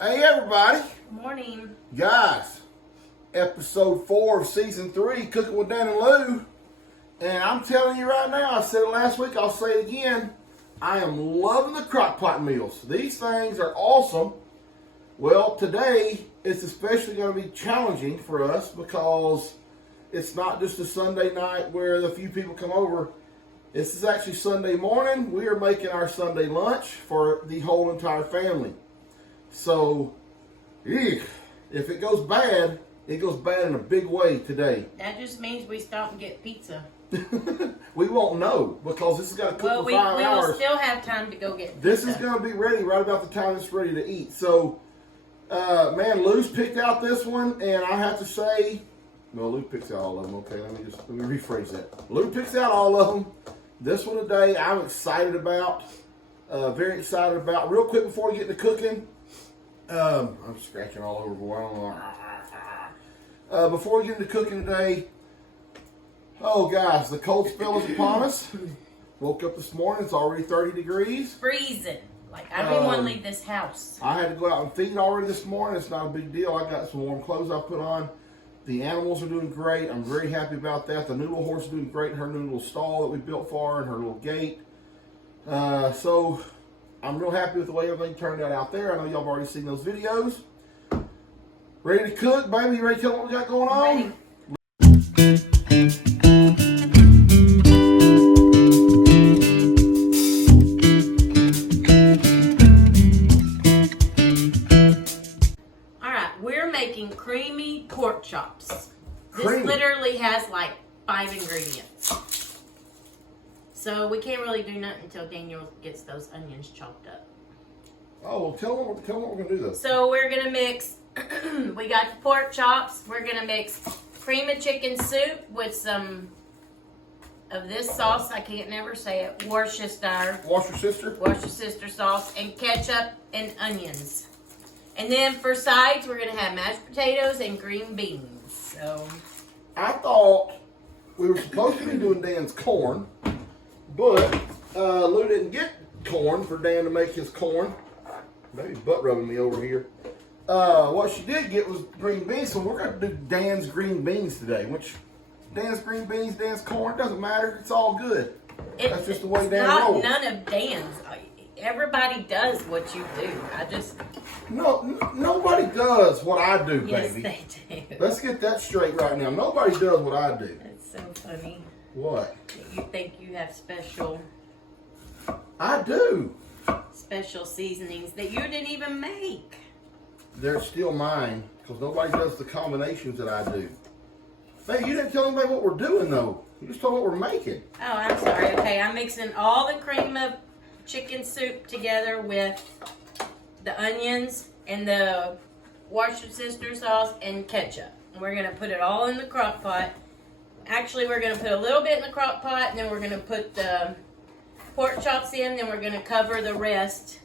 Hey everybody. Morning. Guys, episode 4 of season 3, Cooking with Dan and Lou. And I'm telling you right now, I said it last week, I'll say it again. I am loving the crockpot meals. These things are awesome. Well, today it's especially going to be challenging for us because it's not just a Sunday night where the few people come over. This is actually Sunday morning. We are making our Sunday lunch for the whole entire family. So, if it goes bad, it goes bad in a big way today. That just means we stop and get pizza. We won't know because this has got to cook for 5 hours. We will still have time to go get pizza. This is going to be ready right about the time it's ready to eat. So, man, Lou's picked out this one, and I have to say, no, Lou picks out all of them. Okay, let me rephrase that. Lou picks out all of them. This one today, I'm excited about. Very excited about. Real quick before we get to cooking. I'm scratching all over, boy. Before we get into cooking today, oh guys, the cold spell is upon us. Woke up this morning, it's already 30 degrees. Freezing. Like, I didn't want to leave this house. I had to go out and feed already this morning. It's not a big deal. I got some warm clothes I put on. The animals are doing great. I'm very happy about that. The noodle horse is doing great in her new little stall that we built for her and her little gate. So I'm real happy with the way everything turned out there. I know y'all have already seen those videos. Ready to cook, baby? You ready to tell what we got going on? Ready. Alright, we're making creamy pork chops. This literally has like 5 ingredients. So we can't really do nothing until Daniel gets those onions chopped up. Oh, well, tell them what we're going to do, though. So we're going to mix, we got the pork chops. We're going to mix cream of chicken soup with some of this sauce. I can't never say it. Worcestershire sauce and ketchup and onions. And then for sides, we're going to have mashed potatoes and green beans. So I thought we were supposed to be doing Dan's corn. But Lou didn't get corn for Dan to make his corn. Maybe butt rubbing me over here. What she did get was green beans, so we're going to do Dan's green beans today. Which, Dan's green beans, Dan's corn, doesn't matter. It's all good. That's just the way Dan rolls. None of Dan's. Everybody does what you do. Nobody does what I do, yes, baby. Yes, they do. Let's get that straight right now. Nobody does what I do. That's so funny. What? You think you have special... I do. Special seasonings that you didn't even make. They're still mine, because nobody does the combinations that I do. Baby, you didn't tell anybody what we're doing, though. You just told what we're making. Oh, I'm sorry. Okay, I'm mixing all the cream of chicken soup together with the onions and the Worcestershire sauce and ketchup. And we're going to put it all in the crock pot. Actually, we're going to put a little bit in the crock pot, and then we're going to put the pork chops in, then we're going to cover the rest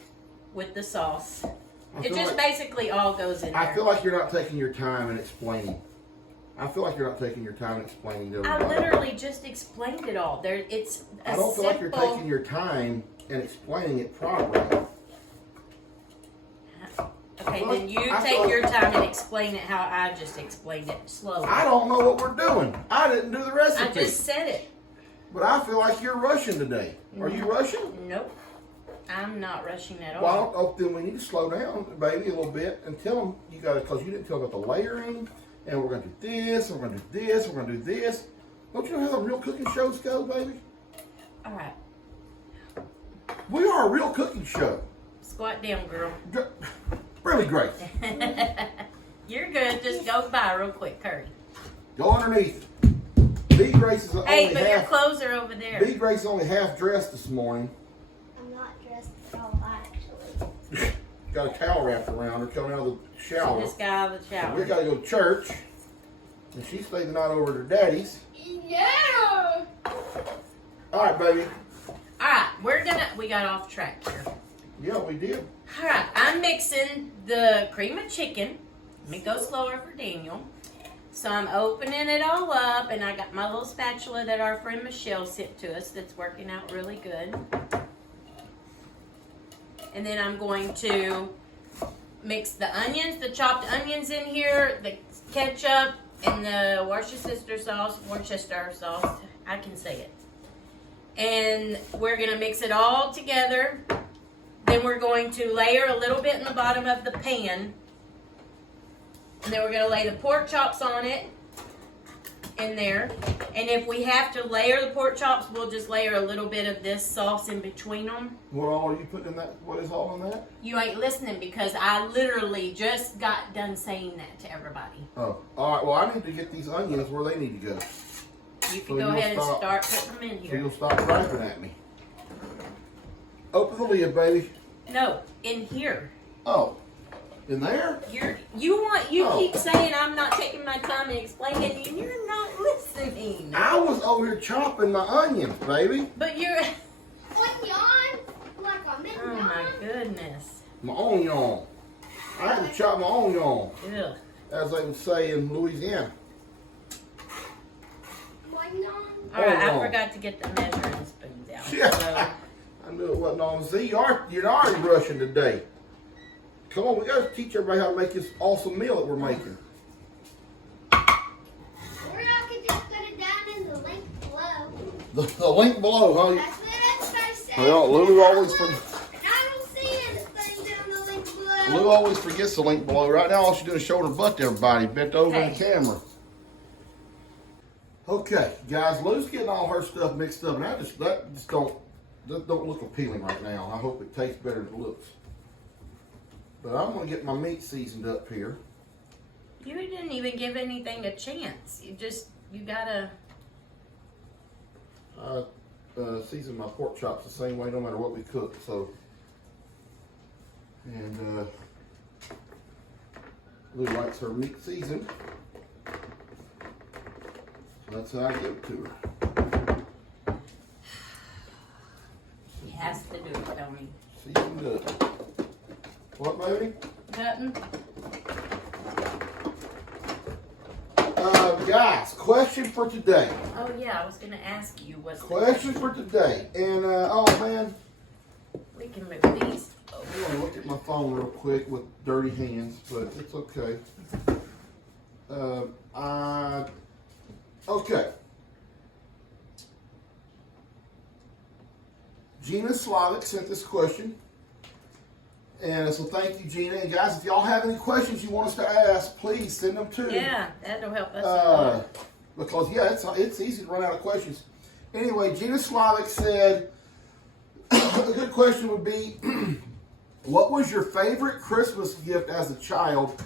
with the sauce. It just basically all goes in there. I feel like you're not taking your time and explaining. I feel like you're not taking your time and explaining to everybody. I literally just explained it all. I don't feel like you're taking your time and explaining it properly. Okay, then you take your time and explain it how I just explained it slowly. I don't know what we're doing. I didn't do the recipe. I just said it. But I feel like you're rushing today. Are you rushing? Nope. I'm not rushing at all. Well, then we need to slow down, baby, a little bit and tell them you got to, because you didn't tell about the layering, and we're going to do this, and we're going to do this, and we're going to do this. Don't you know how the real cooking shows go, baby? All right. We are a real cooking show. Squat down, girl. Really great. You're good. Just go by real quick, Curry. Go underneath. B Grace is only Hey, but your clothes are over there. B Grace is only half dressed this morning. I'm not dressed at all, actually. Got a towel wrapped around her coming out of the shower. Just got out of the shower. So we got to go to church, and she stayed the night over at her daddy's. Yeah. All right, baby. All right, we got off track here. Yeah, we did. All right, I'm mixing the cream of chicken. Let me go slower for Daniel. So I'm opening it all up, and I got my little spatula that our friend Michelle sent to us that's working out really good. And then I'm going to mix the onions, the chopped onions in here, the ketchup, and the Worcestershire sauce. I can say it. And we're going to mix it all together. Then we're going to layer a little bit in the bottom of the pan. And then we're going to lay the pork chops on it in there. And if we have to layer the pork chops, we'll just layer a little bit of this sauce in between them. What all are you putting in that? What is all in that? You ain't listening because I literally just got done saying that to everybody. Oh, all right. Well, I need to get these onions where they need to go. You can go ahead and start putting them in So here. you'll stop griping at me. Open the lid, baby. No, in here. Oh, in there? You Oh. keep saying I'm not taking my time and explaining, and you're not listening. I was over here chopping my onions, baby. But you're. Onion, like a minion. Oh my goodness. My onion. I had to chop my onion, Ugh. as they would say in Louisiana. Onion. All right, I Onion. forgot to get the measuring spoons out. Yeah. So, I knew it wasn't on. See, you're already rushing today. Come on, we got to teach everybody how to make this awesome meal that we're making. Or I could just put it down in the link below. The link below, huh? That's what everybody says. Well, Lulu always And I don't see anything down the link below. Lou always forgets the link below. Right now, all she's doing is showing her butt to everybody, bent over in the Hey. camera. Okay, guys, Lou's getting all her stuff mixed up, and that just don't look appealing right now. I hope it tastes better than it looks. But I'm gonna get my meat seasoned up here. you didn't even give anything a chance. You gotta. I season my pork chops the same way, no matter what we cook. So, and Lou likes her meat seasoned. So that's how I give it to her. He has to do it, Tony. Seasoned up. What, baby? Nothing. Guys, question for today. Oh yeah, I was gonna ask you what's Question for today. And, oh man, We can move these. I'm going to look at my phone real quick with dirty hands, but it's okay. Okay. Gina Slavic sent this question. And so thank you, Gina. And guys, if y'all have any questions you want us to ask, please send them to Yeah, that'll help us a lot. because yeah, it's easy to run out of questions. Anyway, Gina Slavic said a good question would be, what was your favorite Christmas gift as a child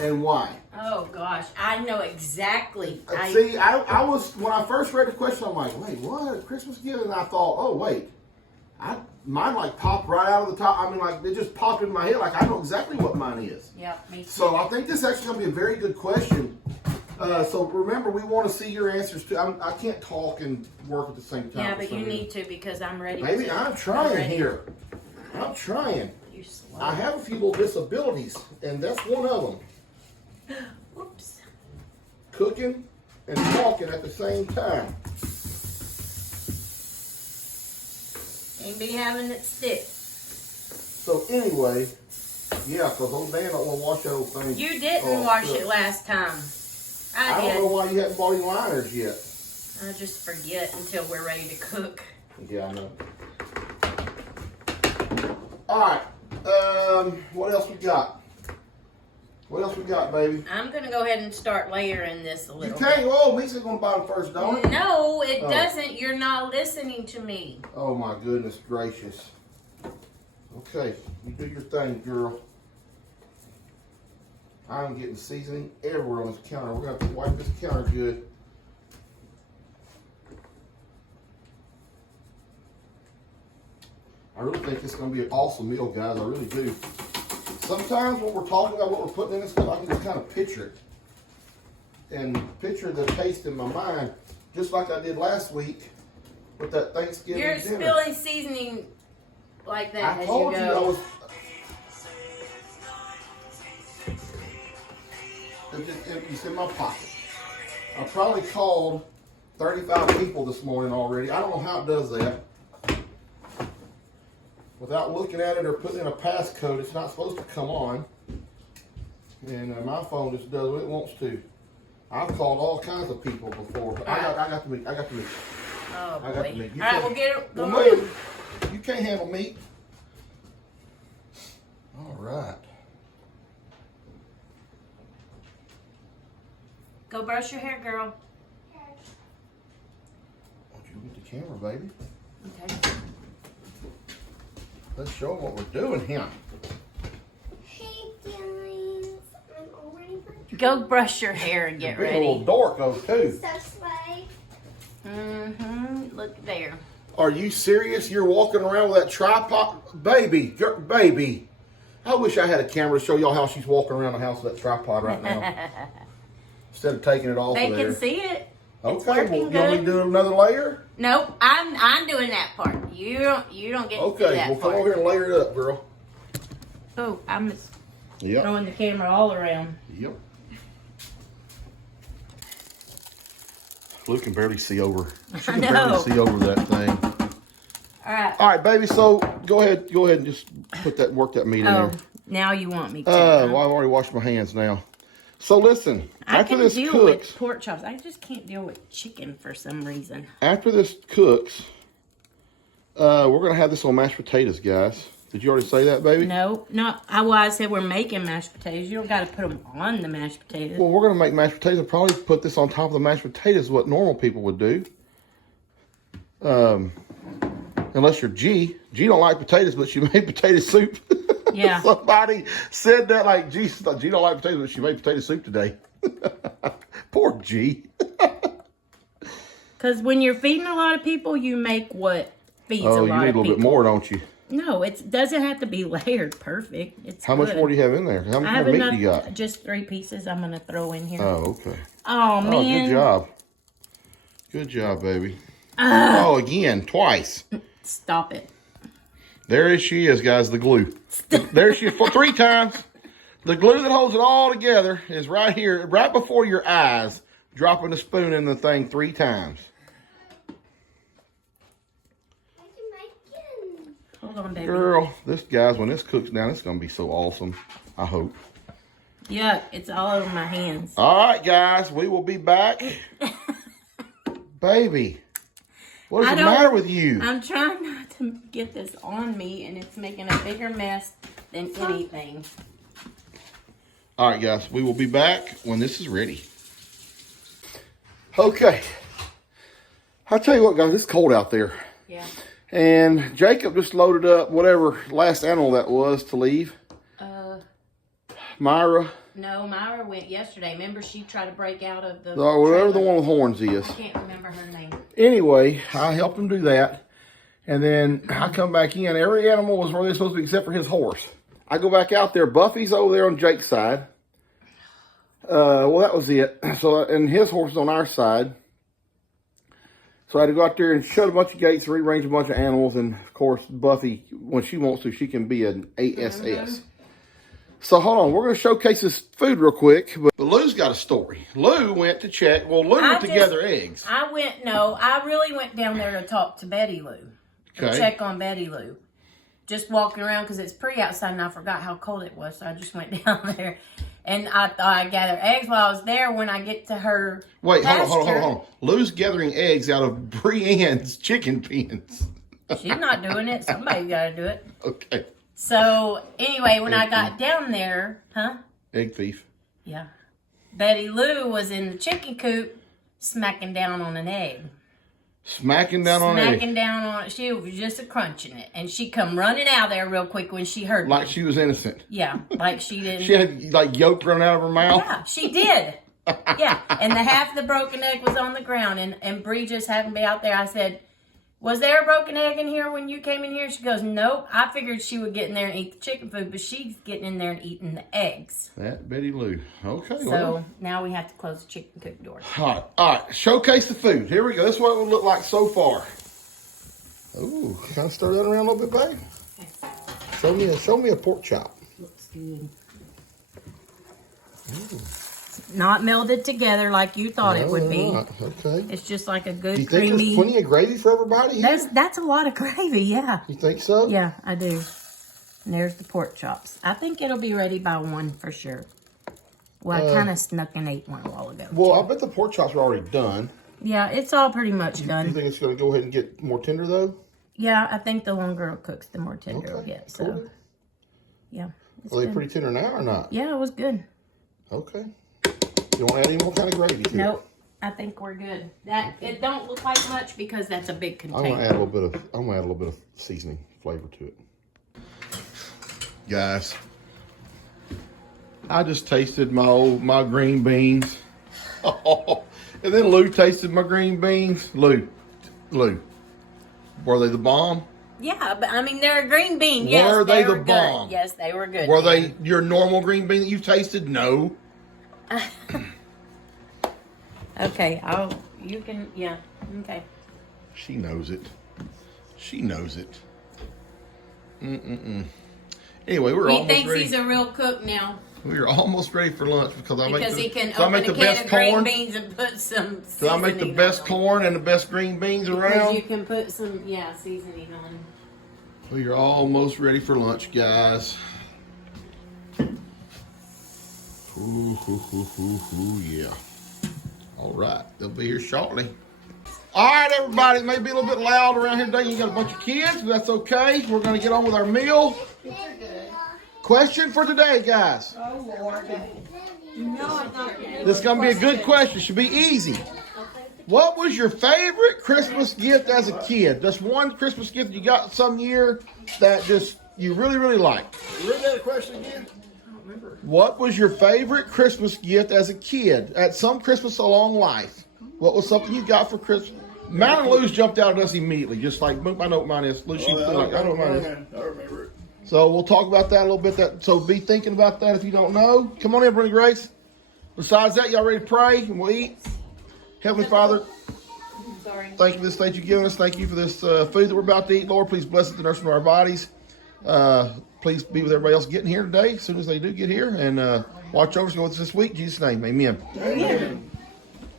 and why? Oh gosh, I know exactly. See, I was, when I first read the question, I'm like, wait, what, a Christmas gift? And I thought, oh wait, mine like popped right out of the top. I mean, like it just popped in my head. Like I know exactly what mine is. Yep, me too. So I think this is actually going to be a very good question. So remember, we want to see your answers too. I can't talk and work at the same time. Yeah, for but some you reason. need to because I'm ready. Baby, I'm trying ready. here. I'm trying. You're slow. I have a few little disabilities, and that's one of them. Whoops. Cooking and talking at the same time. Ain't be having it stick. So anyway, yeah, because old Dan don't want to wash that old thing. You didn't Oh, wash good. it last time. I I don't know did. why you haven't bought any liners yet. I just forget until we're ready to cook. Yeah, I know. All right. What else we got? What else we got, baby? I'm gonna go ahead and start layering this a You little can't. bit. Oh, meat's gonna buy them first, don't it? No, it Oh. doesn't. You're not listening to me. Oh my goodness gracious. Okay, you do your thing, girl. I'm getting seasoning everywhere on this counter. We're gonna have to wipe this counter good. I really think this is gonna be an awesome meal, guys. I really do. Sometimes when we're talking about what we're putting in this stuff, I can just kind of picture it. And picture the taste in my mind, just like I did last week with that Thanksgiving You're dinner. spilling seasoning like that I as told you you go. I was. It's in my pocket. I probably called 35 people this morning already. I don't know how it does that. Without looking at it or putting in a passcode, it's not supposed to come on. And my phone just does what it wants to. I've called all kinds of people before. I got the meat. I got the meat. Oh, I boy. got the meat. All right, we'll get it. Well, move. You can't handle meat. All right. Go brush your hair, girl. Won't you get the camera, baby? Okay. Let's show them what we're doing here. Hey guys, I'm all ready for Go brush your hair and get Big ready. little dork, though, too. so slay. Mm-hmm. Look there. Are you serious? You're walking around with that tripod? Baby, baby. I wish I had a camera to show y'all how she's walking around the house with that tripod right now. Instead of taking it off They of there. can see it. Okay, working well, you want me to good. do another layer? Nope, I'm doing that part. You don't get to do Okay, that well, come part. over here and layer it up, girl. Oh, I'm just Yep. throwing the camera all around. Yep. Lou can barely see over. She can I barely know. see over that thing. All right. All right, baby. So go ahead and just work that meat in Oh, there. now you want me to? Well, I've already washed my hands now. So listen, I after can this deal cooks, with pork chops. I just can't deal with chicken for some reason. after this cooks, we're gonna have this on mashed potatoes, guys. Did you already say that, baby? No, I said we're making mashed potatoes. You don't got to put them on the mashed potatoes. Well, we're gonna make mashed potatoes. I'll probably put this on top of the mashed potatoes, what normal people would do. Unless you're G. G don't like potatoes, but she made potato soup. Yeah. Somebody said that like, G don't like potatoes, but she made potato soup today. Poor G. Because when you're feeding a lot of people, you make what feeds a Oh, you lot need a of little people. bit more, don't you? No, it doesn't have to be layered perfect. It's How much good. more do you have in there? How I much have more meat enough, do you got? just 3 pieces I'm going to throw in here. Oh, okay. Oh, Oh, man. good job. Good job, baby. Oh, again, twice. Stop it. There she is, guys, the glue. There she is, 3 times. The glue that holds it all together is right here, right before your eyes, dropping the spoon in the thing 3 times. Hold on, baby. Girl, this, guys, when this cooks down, it's going to be so awesome. I hope. Yuck, it's all over my hands. All right, guys, we will be back. Baby, what is the matter with you? I'm trying not to get this on me, and it's making a bigger mess than anything. All right, guys, we will be back when this is ready. Okay. I'll tell you what, guys, it's cold out there. Yeah. And Jacob just loaded up whatever last animal that was to leave. Myra. No, Myra went yesterday. Remember, she tried to break out of the... Or whatever the trailer? one with horns is. I can't remember her name. Anyway, I helped him do that. And then I come back in. Every animal was where they're supposed to be except for his horse. I go back out there. Buffy's over there on Jake's side. Well, that was it. So, and his horse is on our side. So I had to go out there and shut a bunch of gates, rearrange a bunch of animals. And, of course, Buffy, when she wants to, she can be an ASS. Mm-hmm. So, hold on. We're going to showcase this food real quick. But Lou's got a story. Lou went to check. Well, Lou went to gather eggs. I really went down there to talk to Betty Lou. To check on Betty Lou. Just walking around because it's pretty outside and I forgot how cold it was. So I just went down there. And I thought I'd gather eggs while I was there. When I get to her pasture, hold on. Lou's gathering eggs out of Brienne's chicken pens. She's not doing it. Somebody's got to do it. Okay. So, anyway, when I got down there, Egg thief. Yeah. Betty Lou was in the chicken coop smacking down on an egg. Smacking down on an egg. Smacking down on it. She was just crunching it. And she come running out there real quick when she heard Like me. she was innocent. Yeah, like she didn't. She had like yolk running out of her mouth. Yeah, she did. Yeah, and the half of the broken egg was on the ground. And Bree just happened to be out there. I said, was there a broken egg in here when you came in here? She goes, nope. I figured she would get in there and eat the chicken food, but she's getting in there and eating the eggs. That Betty Lou. Okay. So now we have to close the chicken coop door. All right. Showcase the food. Here we go. This is what it would look like so far. Ooh, kind of stir that around a little bit, babe. Show me a pork chop. Looks good. Not melded together like you thought it would be. Right. Okay. It's just like a good Do you think creamy. there's plenty of gravy for everybody? That's a lot of gravy, yeah. You think so? Yeah, I do. And there's the pork chops. I think it'll be ready by 1 for sure. Well, I kind of snuck and ate one a while ago. Well, I bet the pork chops are already done. Yeah, it's all pretty much You done. think it's going to go ahead and get more tender, though? Yeah, I think the longer it cooks, the more tender it'll get. So, cool. yeah. It's Are they good. pretty tender now or not? Yeah, it was good. Okay. You don't add any more kind of gravy to it? Nope. I think we're good. That it don't look like much because that's a big I'm container. gonna add a little bit of seasoning flavor to it. Guys, I just tasted my green beans. And then Lou tasted my green beans. Lou, were they the bomb? Yeah, but I mean they're a green bean. Yes, Were they the were bomb? good. Yes, they were good. Were they your normal green bean that you've tasted? No. Okay, you can, yeah, okay. She knows it. She knows it. Anyway, we're He almost thinks ready. he's a real cook now We are almost ready for lunch because I because he make can the, so I open make a the can best of green corn. beans and put some So I make the seasoning best on corn and the best green beans them. Because around. you can put some, seasoning on them. We are almost ready for lunch, guys. Ooh, yeah. All right, they'll be here shortly. All right, everybody, it may be a little bit loud around here today. You got a bunch of kids, but that's okay. We're going to get on with our meal. Question for today, guys. Oh, Lord. This is going to be a good question. Should be easy. What was your favorite Christmas gift as a kid? Just one Christmas gift you got some year that just you really, really liked. Read that question again. What was your favorite Christmas gift as a kid at some Christmas along life? What was something you got for Christmas? Mine and Lou's jumped out at us immediately, just like, I know what mine is. Lou, she like, I know what mine is. I remember it. So we'll talk about that a little bit. So be thinking about that if you don't know. Come on in, Brother Grace. Besides that, y'all ready to pray and we'll eat? Heavenly Father, thank you for this day you've given us. Thank you for this food that we're about to eat. Lord, please bless it to nourishment of our bodies. Please be with everybody else getting here today as soon as they do get here. And watch over us and go with us this week. In Jesus' name, amen. Amen.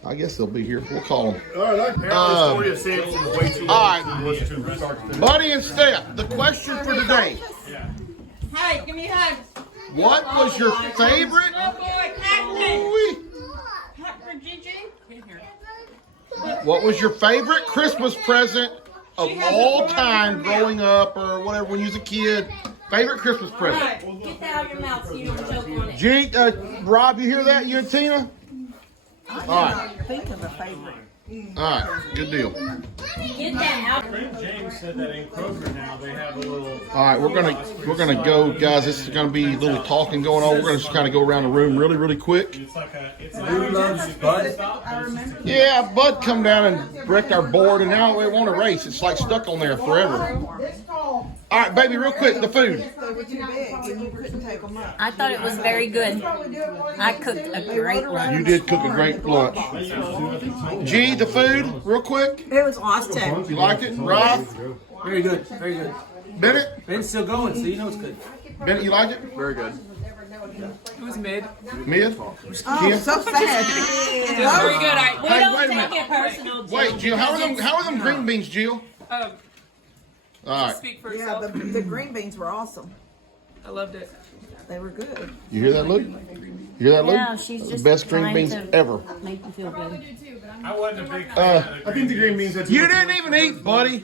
I guess they'll be here. We'll call them. All right, the story of Samson is way too long. All right. Buddy and Steph, the question for today. Hey, give me a hug. What was your favorite? Oh, boy. Hackman. Ooh-wee. Hackman, Gigi. What was your favorite Christmas present of all time growing up or whatever when you was a kid? Favorite Christmas present? Alright, get that out of your mouth so you don't choke on it. G, Rob, you hear that? You and Tina? All right. Think of a favorite. All right. Good deal. Get that out. James said that in Kroger now they have a little. All right, we're gonna go, guys. This is gonna be a little talking going on. We're gonna just kind of go around the room really quick. It's like a. Who loves Bud? Yeah, Bud come down and wrecked our board, and now it won't erase. It's like stuck on there forever. All right, baby, real quick, the food. They were too big and you couldn't take them up. I thought it was very good. I cooked a great lunch. You did cook a great lunch. G, the food, real quick. It was awesome. You like it, Rob? Very good, very good. Bennett, Ben's still going, so you know it's good. Bennett, you like it? Very good. It was mid. Mid. Oh, Kim? so fast. Very good. We Hey, don't wait a take minute. it personal, Jill. Wait, Jill, how are them green beans, Jill? Um, All right. speak for Yeah, yourself. the green beans were awesome. I loved it. They were good. You hear that, Luke? You hear that, Luke? Yeah, she's just Best green trying beans to ever. make you feel good. I wasn't a big fan. I think the green beans. Had You didn't even eat, buddy.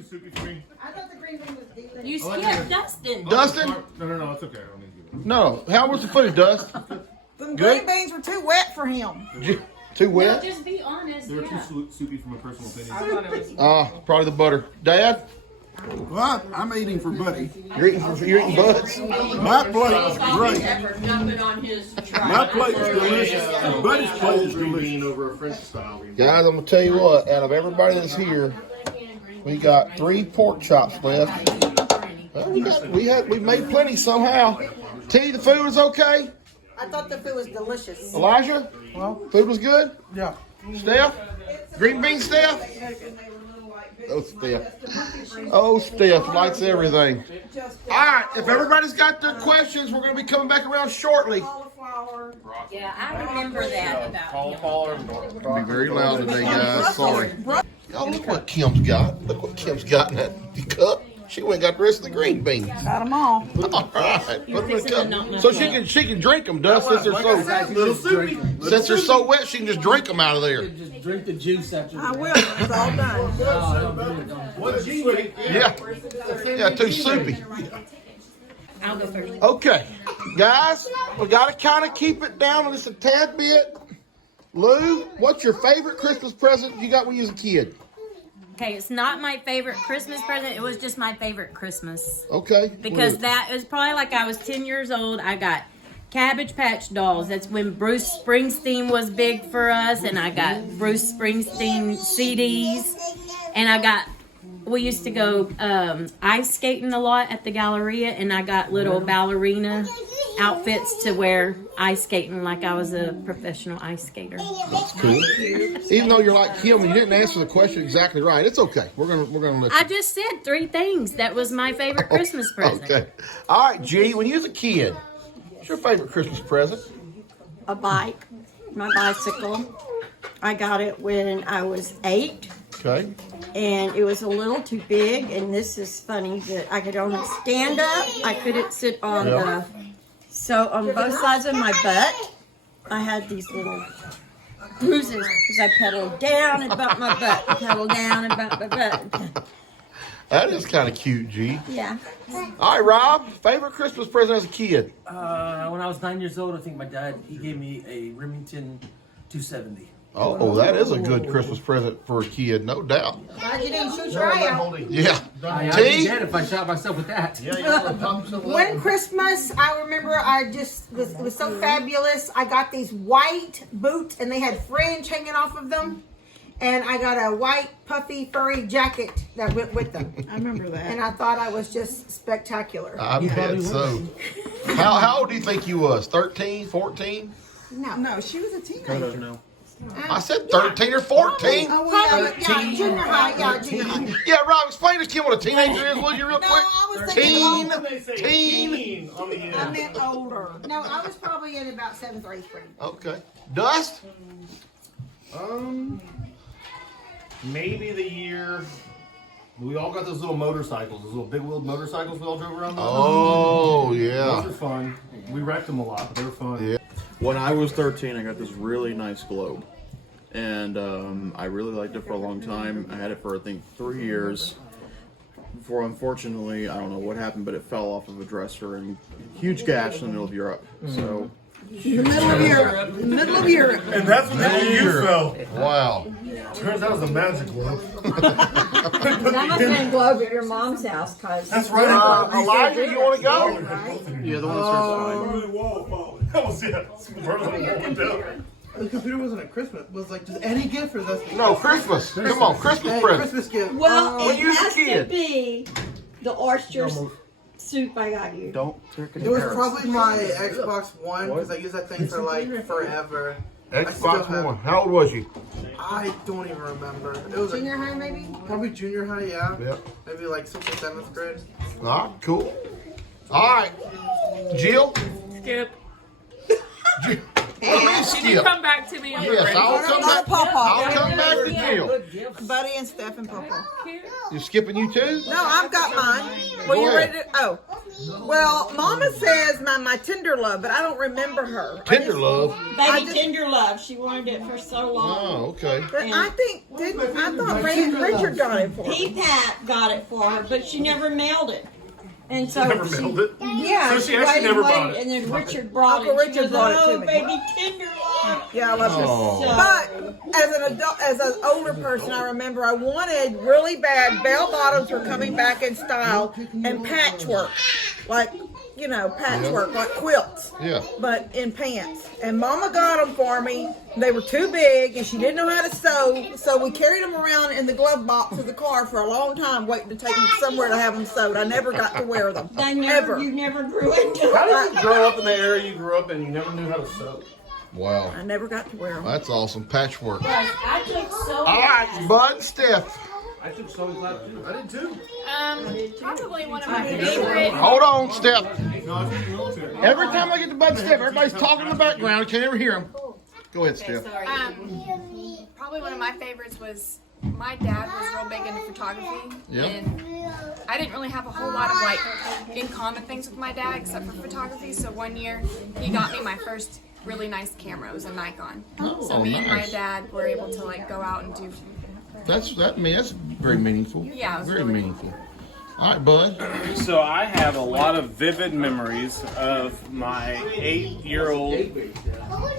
You skipped Dustin. Dustin? No, it's okay. I don't need to. No. How was the food, Dust? Them Good? green beans were too wet for him. Too No, wet? just be honest. They were Yeah. too soupy from a personal opinion. I thought it was. Probably the butter. Dad, Well, I'm eating for Buddy. you're eating buds. My plate is great. Jumping on his My plate is delicious. And Buddy's plate is delicious. Over a French style. Guys, I'm gonna tell you what. Out of everybody that's here, we got 3 pork chops left. Well, we made plenty somehow. T, the food was okay. I thought the food was delicious. Elijah, food was good. Yeah. Steph, green bean Steph. Oh, Steph. Oh, Steph likes everything. All right, if everybody's got their questions, we're going to be coming back around shortly. Cauliflower. Yeah, I remember that about him. It'll be very loud today, guys. Sorry. Y'all look what Kim's got. Look what Kim's got in that cup. She went and got the rest of the green beans. Got them all. All right. You're Put them in a fixing to cup. knock my So plate. she can drink them, Dust. Since they're Little so wet, she can just drink them out of there. Just drink the juice after. I will. It's all done. Oh, don't do it, don't. What did you drink? Yeah. Yeah, too soupy. I'll go first. Okay, guys, we got to kind of keep it down just a tad bit. Lou, what's your favorite Christmas present you got when you was a kid? Okay, it's not my favorite Christmas present. It was just my favorite Christmas. Okay. Because Lou. that was probably like I was 10 years old. I got Cabbage Patch dolls. That's when Bruce Springsteen was big for us. And I got Bruce Springsteen CDs. And I got, we used to go ice skating a lot at the Galleria. And I got little ballerina outfits to wear ice skating like I was a professional ice skater. That's cool. Even though you're like Kim, you didn't answer the question exactly right. It's okay. We're gonna let you. I just said 3 things. That was my favorite Christmas present. Okay. All right, G. When you was a kid, what's your favorite Christmas present? A bike, my bicycle. I got it when I was 8, Okay. and it was a little too big. And this is funny that I could only stand up. I couldn't sit on the. So on both sides of my butt, I had these little bruises because I pedaled down and bumped my butt, pedaled down and bumped my butt. That is kind of cute, G. Yeah. All right, Rob. Favorite Christmas present as a kid? When I was 9 years old, I think my dad, he gave me a Remington 270. Oh, that is a good Christmas present for a kid, no doubt. Glad you didn't shoot your eye out. Yeah. I'd be T. dead if I shot myself with that. When Christmas, I remember it was so fabulous. I got these white boots and they had fringe hanging off of them. And I got a white, puffy, furry jacket that went with them. I remember that. And I thought I was just spectacular. I bet so. How old do you think you was? 13, 14? No, she was a teenager. I said 13 or 14. Oh, well, yeah, junior high. Yeah, junior high. Yeah, Rob, explain to Kim what a teenager is, will you, real No, quick? I was thinking Teen. I meant older. No, I was probably in about 7th or 8th grade. Okay. Dust? Maybe the year we all got those little motorcycles, those little big wheeled motorcycles we all drove around. Oh, Those yeah. are fun. We wrecked them a lot, but they were fun. Yeah. When I was 13, I got this really nice globe, and I really liked it for a long time. I had it for, I think, 3 years before, unfortunately, I don't know what happened, but it fell off of a dresser and huge gash in the middle of Europe. So In the middle of Europe. In the middle of Europe. And that's when the you fell. Wow. Turns out it was a magic glove. That must have been globe at your mom's house, cause. That's right. Elijah, you want to go? yeah, the one that starts fine. That was it. Burn the wall down. The computer wasn't a Christmas. Was like just any gift for us. No, Christmas. Come on, Christmas present. Christmas gift. Well, When it you was a has to kid. be the oyster soup I got you. Don't It was probably my Xbox One because I used that thing for like forever. Xbox One. How old was you? I don't even remember. It was Junior high, maybe? probably junior high, yeah. Yep. Maybe like 6th or 7th grade. All right, cool. All right. Jill? Skip. Jill. Can you come back to me? Yes, I'll come back. I'll come back to Jill. Buddy and Steph and Papa. You skipping you too? No, I've got mine. Well, Go you ahead. ready to? Oh. Well, Mama says my tender love, but I don't remember her. Tender love. Baby Tender Love. She wanted it for so long. Oh, okay. But I think I thought Richard got it for her. P-Pat got it for her, but she never mailed it. And so Never mailed it. Yeah, So she actually waited, never bought it. and then Richard brought Uncle it. She Richard goes, brought it "Oh, to me." baby Tender Love." Yeah, I love her. Oh. But as an adult, as an older person, I remember I wanted really bad. Bell bottoms were coming back in style and patchwork, like patchwork, like quilts. Yeah. But in pants. And Mama got them for me. They were too big, and she didn't know how to sew, so we carried them around in the glove box of the car for a long time, waiting to take them somewhere to have them sewed. I never got to wear them. You never grew into How it. did you grow up in the area you grew up in and you never knew how to sew? Wow. I never got to wear them. That's awesome. Patchwork. I took so All right, Bud and Steph. I took sewing class too. I did too. Probably one of my favorite. Hold on, Steph. No, I was in the military. Every time I get to Bud and Steph, everybody's talking in the background. I can't ever hear them. Go ahead, Steph. Probably one of my favorites was my dad was real big into photography, Yep. and I didn't really have a whole lot of like in common things with my dad except for photography. So one year he got me my first really nice camera. It was a Nikon. So me and my nice. dad were able to like go out and do. That's very meaningful. Yeah, it was very really meaningful. All right, bud. So I have a lot of vivid memories of my 8-year-old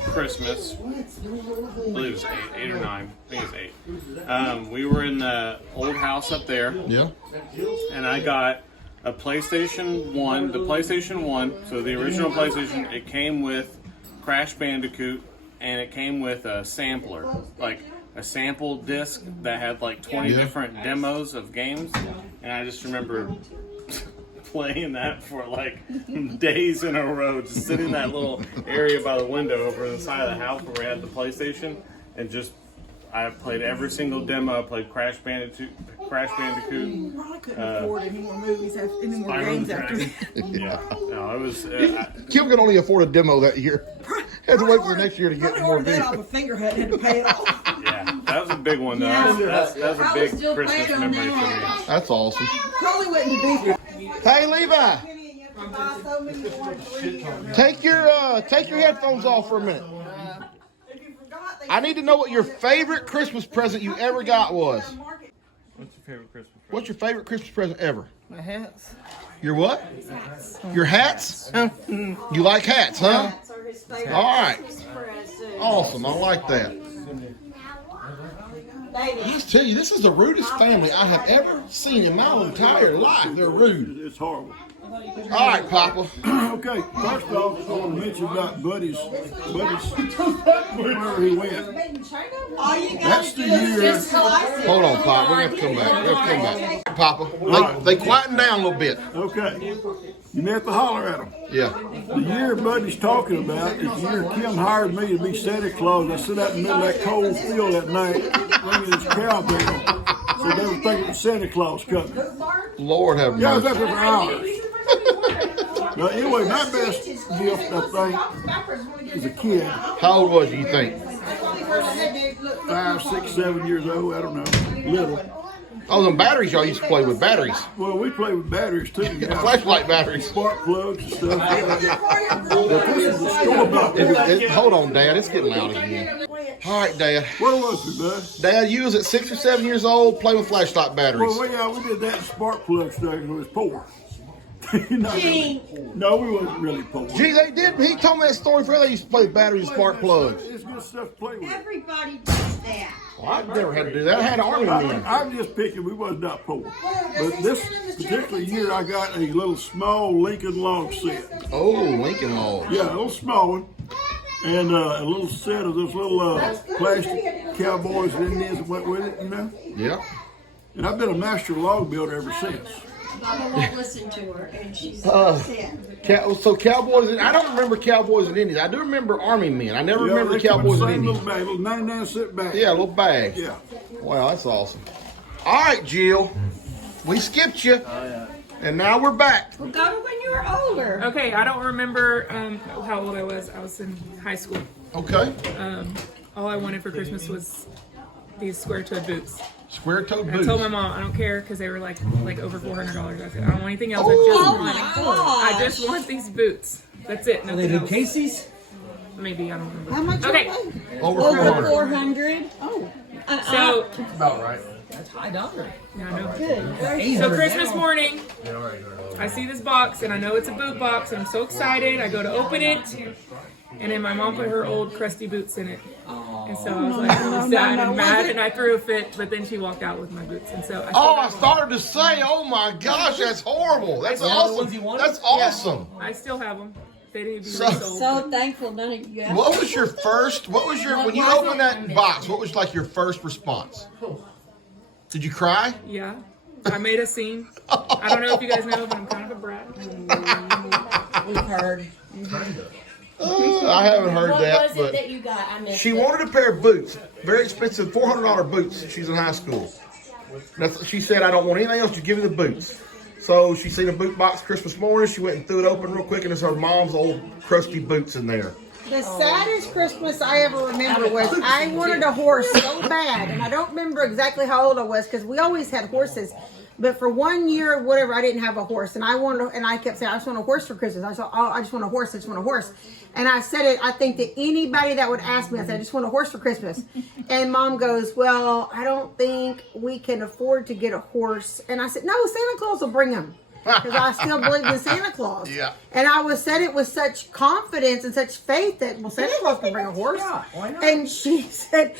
Christmas. I believe it was 8 or 9. I think it was 8. We were in the old house up there. Yeah. And I got a PlayStation 1. The PlayStation 1, so the original PlayStation, it came with Crash Bandicoot, and it came with a sampler, like a sample disc that had like 20 different demos of games. And I just remember playing that for like days in a row, just sitting in that little area by the window over on the side of the house where we had the PlayStation, and just I played every single demo. I played Crash Bandicoot. I couldn't afford any more movies, any more Spyro games the after Dragon. Yeah, no, it was. Kim could only afford a demo that year. Had to wait for the next year to get more ordered that videos. off a finger hut and had to pay it off. Yeah, that was a big one though. Yeah. That was a I big was still Christmas playing on memory for that me. That's awesome. Probably wouldn't be here. Hey, Levi, take your headphones off for a minute. I need to know what your favorite Christmas present you ever got was. What's your favorite Christmas present? What's your favorite Christmas present ever? My hats. Your what? Your hats? You like hats, huh? All right. Awesome. I like that. I tell you, this is the rudest family I have ever seen in my entire life. They're rude. It's horrible. All right, Papa. Okay, first off, I want to mention about Buddy's where he went. That's the year. Hold on, Pop. We're going to have to come back. We're going to come back. Papa, they quieten down a little bit. Okay. You may have to holler at him. Yeah. The year Buddy's talking about is the year Kim hired me to be Santa Claus. I sit out in the middle of that cold field that night ringing this cowbell. So they were thinking of Santa Claus coming. Lord have Yeah, I was mercy. up there for hours. But anyway, my best gift, I think, as a kid. How old was you think? 5, 6, 7 years old. I don't know. Little. Oh, the batteries y'all used to play with, batteries. Well, we play with batteries too. Yeah. Flashlight batteries. Spark plugs and stuff. But this is the store bought. Hold on, Dad. It's getting loud again. All right, Dad. What was it, bud? Dad, you was at 6 or 7 years old playing with flashlight batteries. Well, yeah, we did that spark plug stuff when we was poor. No, we wasn't really poor. Gee, they did. He told me that story forever. They used to play with batteries and spark plugs. It's good stuff to play with. Everybody does that. Well, I've never had to do that. I had an army man. I'm just picking, we was not poor. But this particular year, I got a little small Lincoln log set. Oh, Lincoln log. Yeah, a little small one. And a little set of those little plastic cowboys and Indians that went with it, you know? Yeah. And I've been a master log builder ever since. Mama won't listen to her, and she's So Cowboys, I don't remember Cowboys and Indians. I do remember Army men. I never remember they come in Cowboys the and same Indians. little bag, little 99-cent bag. Yeah, a little bag. Yeah. Wow, that's awesome. All right, Jill. We skipped you. And now we're back. Well, go when you were older. Okay, I don't remember how old I was. I was in high school. Okay. All I wanted for Christmas was these square-toed boots. Square-toed I boots. told my mom I don't care because they were like over $400. I said I don't want anything else. I just want these boots. That's it. Are they Nothing good else. Casey's? Maybe I don't remember. How much? Okay, Over Over 400. 400. Oh. so About right. That's high dollar. yeah, I know. Good. So Christmas morning, I see this box and I know it's a boot box and I'm so excited. I go to open it and then my mom put her old crusty boots in it. And so I was like really sad and mad and I threw a fit, but then she walked out with my boots. And so I started to say, oh my gosh, that's horrible. That's awesome. That's awesome. I still have them. They didn't be So- resold. So thankful none of you have. What was your when you opened that box, what was like your first response? Did you cry? Yeah. I made a scene. I don't know if you guys know, but I'm kind of a brat. We've heard. I haven't heard What that, was it but that you got? I missed she it. wanted a pair of boots, very expensive, $400 boots. She's in high school. She said, "I don't want anything else. Just give me the boots." So she seen a boot box Christmas morning. She went and threw it open real quick, and it's her mom's old crusty boots in there. The saddest Christmas I ever remember was I wanted a horse so bad, and I don't remember exactly how old I was because we always had horses. But for 1 year, whatever, I didn't have a horse, and I kept saying I just want a horse for Christmas. I said, oh, I just want a horse. I just want a horse. And I said it. I think that anybody that would ask me, I said, I just want a horse for Christmas. And Mom goes, well, I don't think we can afford to get a horse. And I said, no, Santa Claus will bring him. Because I still believed in Santa Claus. Yeah. And I said it with such confidence and such faith that, well, Santa Claus can bring a horse. Yeah, why not? And she sat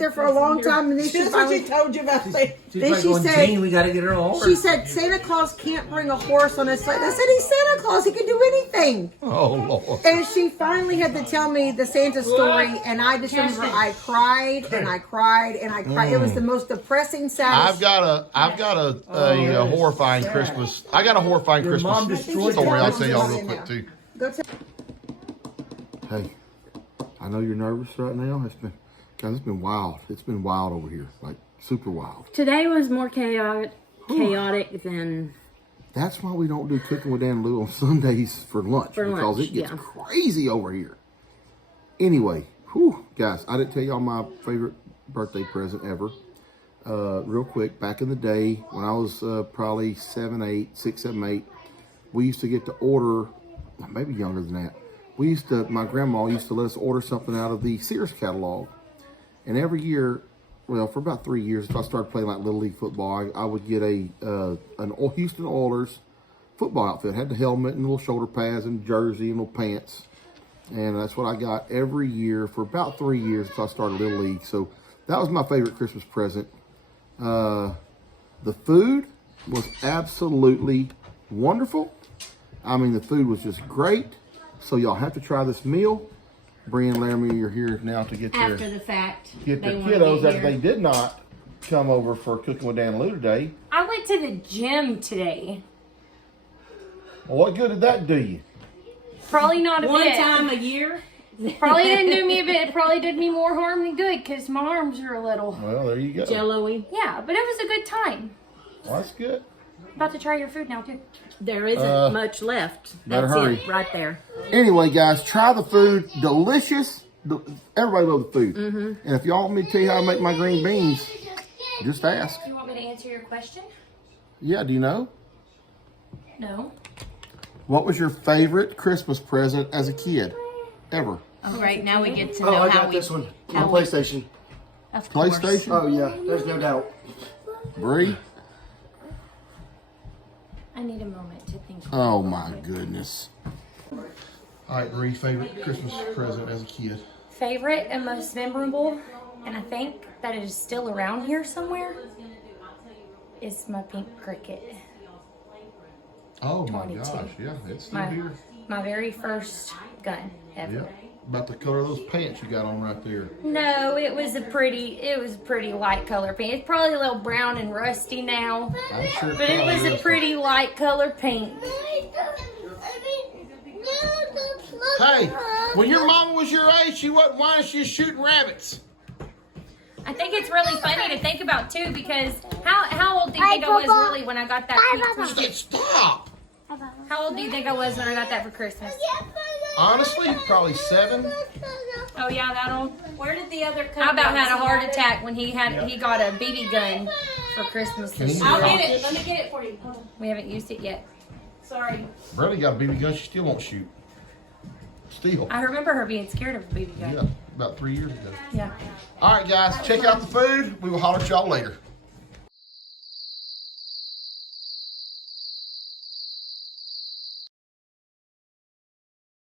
there for a long time, and then she finally told you about it. Then she said, Jane, we gotta get her a horse. she said, Santa Claus can't bring a horse on his sled. I said, he's Santa Claus. He can do anything. Oh, Lord. And she finally had to tell me the Santa story, and I just remember I cried and I cried and I cried. It was the most depressing, saddest. I've got a horrifying Christmas. I got a horrifying Your Christmas mom destroyed story. your I'll tell y'all real Christmas. quick too. Go tell. Hey, I know you're nervous right now. It's been wild. It's been wild over here, like super wild. Today was more chaotic than. That's why we don't do Cooking with Dan and Lou on Sundays for lunch, because lunch, it gets yeah. crazy over here. Anyway, whew, guys, I didn't tell y'all my favorite birthday present ever. Real quick, back in the day when I was probably 6, 7, 8, we used to get to order, maybe younger than that. My grandma used to let us order something out of the Sears catalog. And every year, well, for about 3 years, if I started playing like Little League football, I would get an Houston Oilers football outfit. It had the helmet and little shoulder pads and jersey and little pants. And that's what I got every year for about 3 years until I started Little League. So that was my favorite Christmas present. The food was absolutely wonderful. I mean, the food was just great. So y'all have to try this meal. Bree and Laramie, you're here now to get their fact. get their kiddos that they did not come over for Cooking with Dan and Lou today. I went to the gym today. Well, what good did that do you? Probably not a One bit. time a year. Probably didn't do me a bit. It probably did me more harm than good because my arms are a little Well, there you go. Jello-y. Yeah, but it was a good time. Well, that's good. About to try your food now too. There isn't much left. better That's hurry. it right there. Anyway, guys, try the food. Delicious. Everybody loves the food. And if y'all want me to tell you how to make my green beans, just ask. You want me to answer your question? Yeah, do you know? No. What was your favorite Christmas present as a kid? Ever? All right, now we get to Oh, know I how got we. this one. how On we- PlayStation. Of course. PlayStation? Oh yeah, there's no doubt. Bree? I need a moment to think. Oh my goodness. All right, Bree, favorite Christmas present as a kid? Favorite and most memorable, and I think that it is still around here somewhere, is my pink cricket. Oh my 22. gosh, yeah, it's still My, here. my very first gun ever. Yeah, about the color of those pants you got on right there. No, it was a pretty light color pink. It's probably a little brown and rusty now, I'm sure but it was probably a is. pretty light color pink. Hey, when your mama was your age, she wasn't whining, she was shooting rabbits. I think it's really funny to think about too, because how old do you think I was really when I got that pink cricket? Stop. How old do you think I was when I got that for Christmas? Honestly, probably 7. Oh yeah, that old. Where did the other? I about had a heart attack when he got a BB gun for Christmas this year. I'll get it. Let me get it for you. Hold on. We haven't used it yet. Sorry. Brenda got a BB gun, she still won't shoot. Still. I remember her being scared of a BB gun. Yeah, about 3 years ago. Yeah. All right, guys, check out the food. We will holler at y'all later.